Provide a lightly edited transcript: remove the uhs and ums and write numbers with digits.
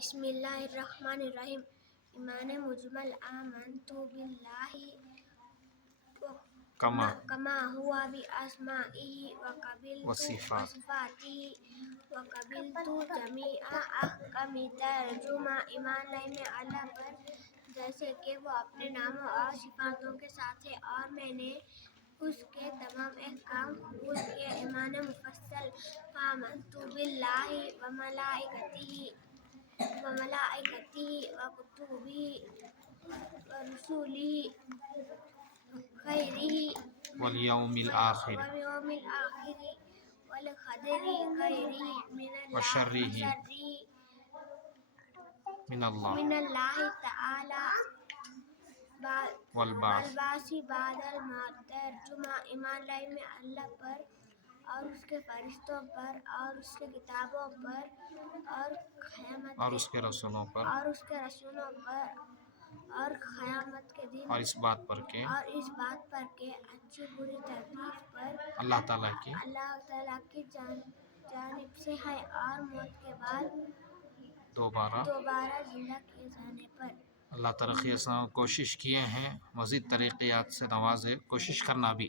بسم اللہ الرحمن الرحیم۔ ایمان مجمل آمنت باللہ کما ہوا باسمائہ وقبلت وصفاتہ وقبلت جمیع احکام ترجمہ ایمان لائے میں اللہ پر جیسے کہ وہ اپنے ناموں اور صفاتوں کے ساتھ ہے، اور میں نے اس کے تمام احکام قبول کیے۔ ایمان مفصل آمنت باللہ وملائکتہ وکتبہ ورسلہ خیرہ والیوم الآخر والقدر خیرہ وشرہ من اللہ تعالی والبعث بعد الموت۔ ترجمہ ایمان لائے میں اللہ پر اور اس کے فرشتوں پر اور اس کے کتابوں پر اور اس کے رسولوں پر اور قیامت کے دن اور اس بات پر کہ اچھی بری تکلیف پر اللہ تعالیٰ کی جانب سے ہے، اور موت کے بعد دوبارہ زندہ کیے جانے پر۔ اللہ ترقی کوشش کیے ہیں، مزید ترقیات سے نوازے، کوشش کرنا بھی